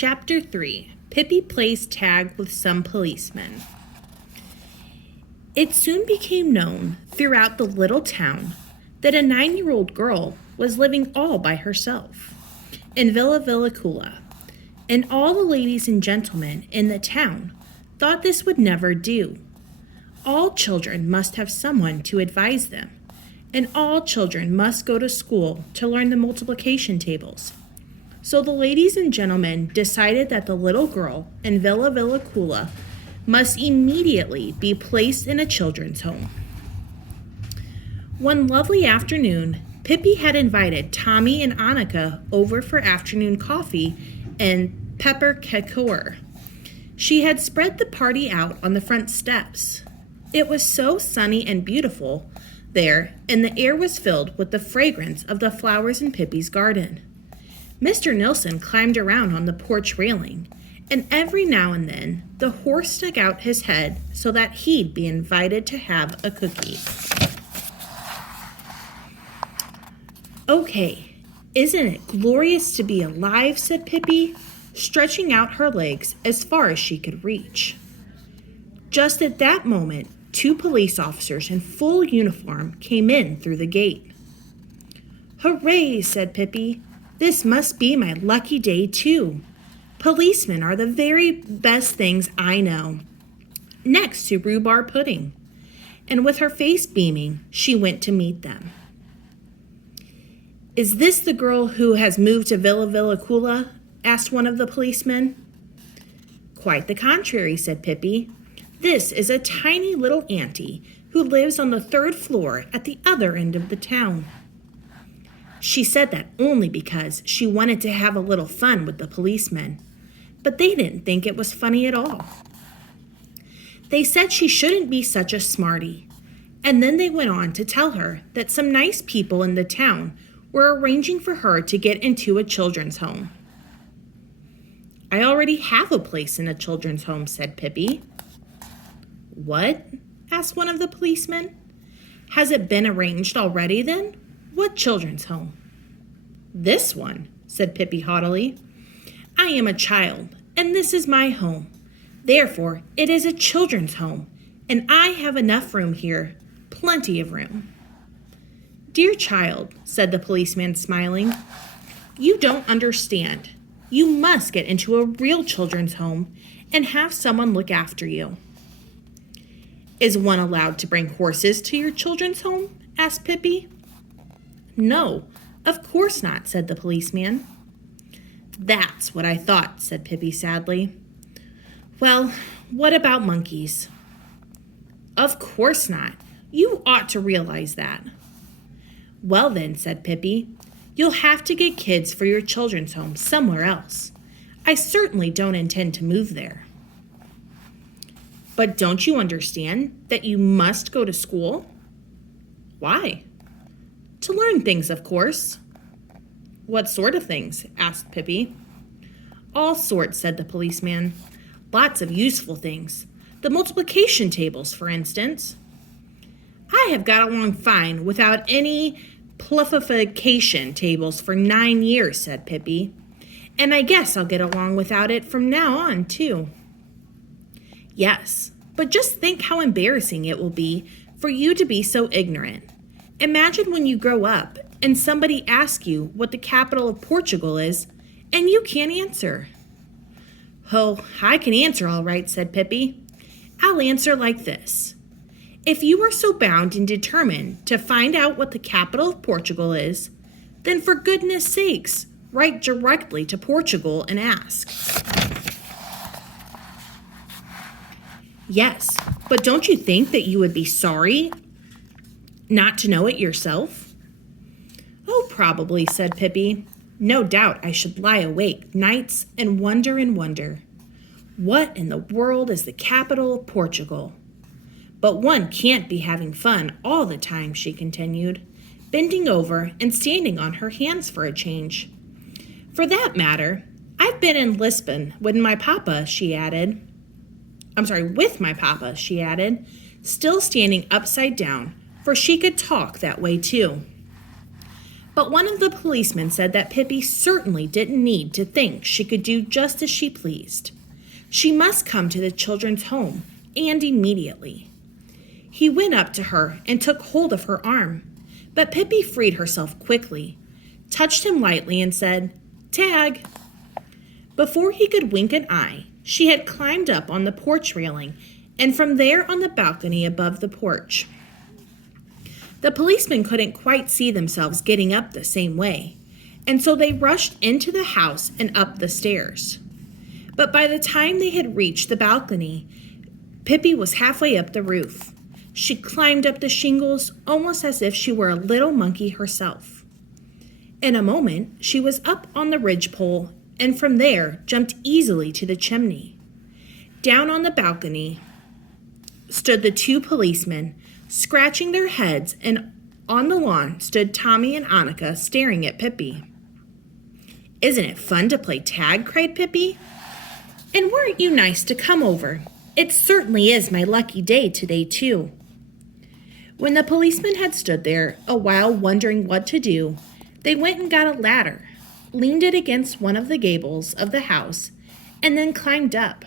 Chapter 3. Pippi plays tag with some policemen. It soon became known throughout the little town that a 9-year-old girl was living all by herself in Villa Villacula, and all the ladies and gentlemen in the town thought this would never do. All children must have someone to advise them, and all children must go to school to learn the multiplication tables. So the ladies and gentlemen decided that the little girl in Villa Villacula must immediately be placed in a children's home. One lovely afternoon, Pippi had invited Tommy and Annika over for afternoon coffee and pepper cacour. She had spread the party out on the front steps. It was so sunny and beautiful there, and the air was filled with the fragrance of the flowers in Pippi's garden. Mr. Nilsson climbed around on the porch railing, and every now and then the horse stuck out his head so that he'd be invited to have a cookie. "Okay, isn't it glorious to be alive?" said Pippi, stretching out her legs as far as she could reach. Just at that moment, 2 police officers in full uniform came in through the gate. "Hooray," said Pippi. "This must be my lucky day, too. Policemen are the very best things I know, next to rhubarb pudding." And with her face beaming, she went to meet them. "Is this the girl who has moved to Villa Villacula?" asked one of the policemen. "Quite the contrary," said Pippi. "This is a tiny little auntie who lives on the 3rd floor at the other end of the town." She said that only because she wanted to have a little fun with the policemen, but they didn't think it was funny at all. They said she shouldn't be such a smarty, and then they went on to tell her that some nice people in the town were arranging for her to get into a children's home. "I already have a place in a children's home," said Pippi. "What?" asked one of the policemen. "Has it been arranged already then? What children's home?" "This one," said Pippi haughtily. "I am a child, and this is my home. Therefore, it is a children's home, and I have enough room here, plenty of room." "Dear child," said the policeman, smiling, "you don't understand. You must get into a real children's home and have someone look after you." "Is one allowed to bring horses to your children's home?" asked Pippi. "No, of course not," said the policeman. "That's what I thought," said Pippi sadly. "Well, what about monkeys?" "Of course not. You ought to realize that." "Well then," said Pippi, "you'll have to get kids for your children's home somewhere else. I certainly don't intend to move there." "But don't you understand that you must go to school?" "Why?" "To learn things, of course." "What sort of things?" asked Pippi. "All sorts," said the policeman. "Lots of useful things. The multiplication tables, for instance." "I have got along fine without any pluffification tables for 9 years," said Pippi. "And I guess I'll get along without it from now on, too." "Yes, but just think how embarrassing it will be for you to be so ignorant. Imagine when you grow up and somebody asks you what the capital of Portugal is, and you can't answer." "Oh, I can answer all right," said Pippi. "I'll answer like this. If you are so bound and determined to find out what the capital of Portugal is, then for goodness sakes, write directly to Portugal and ask." "Yes, but don't you think that you would be sorry not to know it yourself?" "Oh, probably," said Pippi. "No doubt I should lie awake nights and wonder. What in the world is the capital of Portugal? But one can't be having fun all the time," she continued, bending over and standing on her hands for a change. "For that matter, I've been in Lisbon with my papa," she added, still standing upside down, for she could talk that way too. But one of the policemen said that Pippi certainly didn't need to think she could do just as she pleased. She must come to the children's home, and immediately. He went up to her and took hold of her arm, but Pippi freed herself quickly, touched him lightly, and said, "Tag." Before he could wink an eye, she had climbed up on the porch railing and from there on the balcony above the porch. The policemen couldn't quite see themselves getting up the same way, and so they rushed into the house and up the stairs. But by the time they had reached the balcony, Pippi was halfway up the roof. She climbed up the shingles almost as if she were a little monkey herself. In a moment, she was up on the ridgepole and from there jumped easily to the chimney. Down on the balcony stood the two policemen, scratching their heads, and on the lawn stood Tommy and Annika staring at Pippi. "Isn't it fun to play tag?" cried Pippi. "And weren't you nice to come over? It certainly is my lucky day today, too." When the policemen had stood there a while wondering what to do, they went and got a ladder, leaned it against one of the gables of the house, and then climbed up.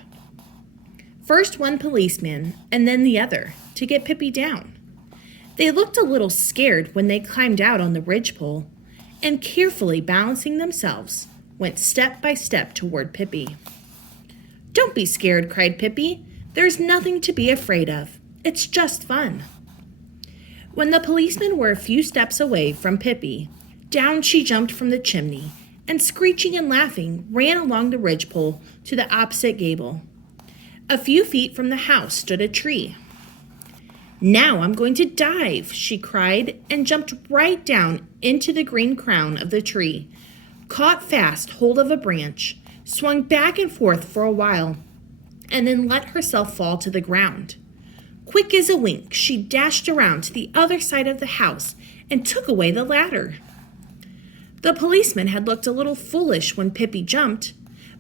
First one policeman and then the other to get Pippi down. They looked a little scared when they climbed out on the ridgepole and carefully balancing themselves, went step by step toward Pippi. "Don't be scared," cried Pippi. "There's nothing to be afraid of. It's just fun." When the policemen were a few steps away from Pippi, down she jumped from the chimney and, screeching and laughing, ran along the ridgepole to the opposite gable. A few feet from the house stood a tree. "Now I'm going to dive," she cried, and jumped right down into the green crown of the tree, caught fast hold of a branch, swung back and forth for a while, and then let herself fall to the ground. Quick as a wink, she dashed around to the other side of the house and took away the ladder. The policemen had looked a little foolish when Pippi jumped,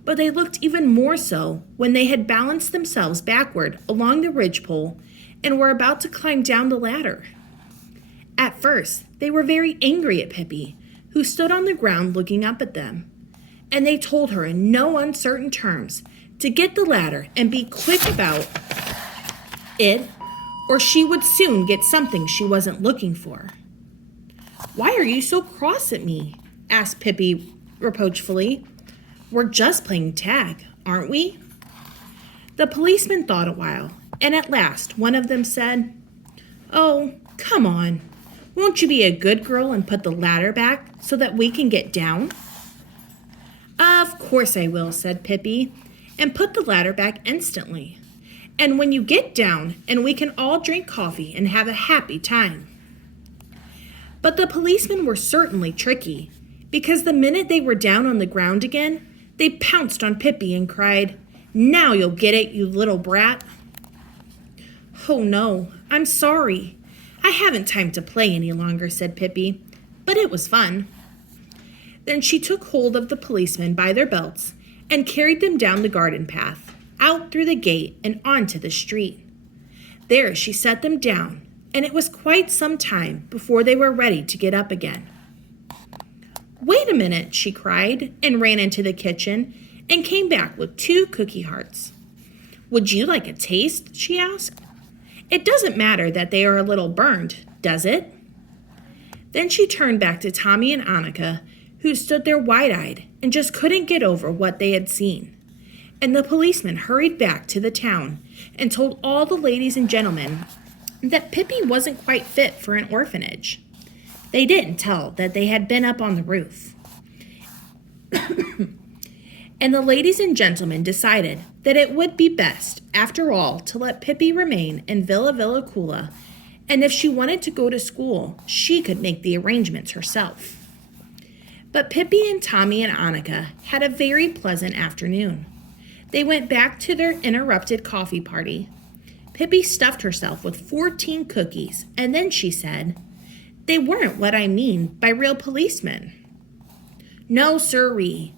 but they looked even more so when they had balanced themselves backward along the ridgepole and were about to climb down the ladder. At first, they were very angry at Pippi, who stood on the ground looking up at them, and they told her in no uncertain terms to get the ladder and be quick about it, or she would soon get something she wasn't looking for. "Why are you so cross at me?" asked Pippi reproachfully. "We're just playing tag, aren't we?" The policeman thought a while, and at last one of them said, "Oh, come on. Won't you be a good girl and put the ladder back so that we can get down?" "Of course I will," said Pippi, and put the ladder back instantly. "And when you get down, and we can all drink coffee and have a happy time." But the policemen were certainly tricky, because the minute they were down on the ground again, they pounced on Pippi and cried, "Now you'll get it, you little brat." "Oh no, I'm sorry. I haven't time to play any longer," said Pippi, "but it was fun." Then she took hold of the policemen by their belts and carried them down the garden path, out through the gate and onto the street. There she set them down, and it was quite some time before they were ready to get up again. "Wait a minute," she cried, and ran into the kitchen and came back with 2 cookie hearts. "Would you like a taste?" she asked. "It doesn't matter that they are a little burned, does it?" Then she turned back to Tommy and Annika, who stood there wide-eyed and just couldn't get over what they had seen. And the policeman hurried back to the town and told all the ladies and gentlemen that Pippi wasn't quite fit for an orphanage. They didn't tell that they had been up on the roof. And the ladies and gentlemen decided that it would be best, after all, to let Pippi remain in Villa Villacula, and if she wanted to go to school, she could make the arrangements herself. But Pippi and Tommy and Annika had a very pleasant afternoon. They went back to their interrupted coffee party. Pippi stuffed herself with 14 cookies, and then she said, "They weren't what I mean by real policemen." "No, sirree.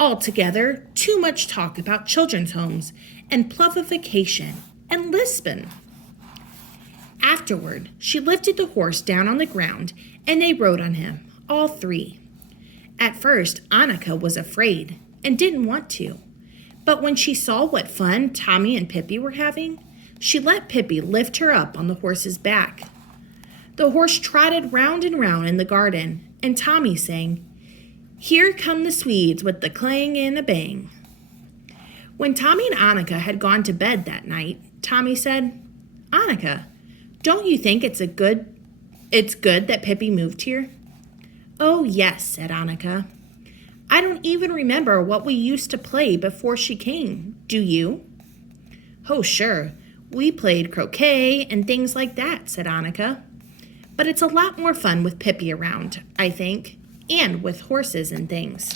Altogether, too much talk about children's homes and pluffification and Lisbon." Afterward, she lifted the horse down on the ground, and they rode on him, all three. At first, Annika was afraid and didn't want to. But when she saw what fun Tommy and Pippi were having, she let Pippi lift her up on the horse's back. The horse trotted round and round in the garden, and Tommy sang, "Here come the Swedes with the clang and a bang." When Tommy and Annika had gone to bed that night, Tommy said, "Annika, don't you think it's good that Pippi moved here?" "Oh, yes," said Annika. "I don't even remember what we used to play before she came. Do you?" "Oh, sure. We played croquet and things like that," said Annika. "But it's a lot more fun with Pippi around, I think, and with horses and things."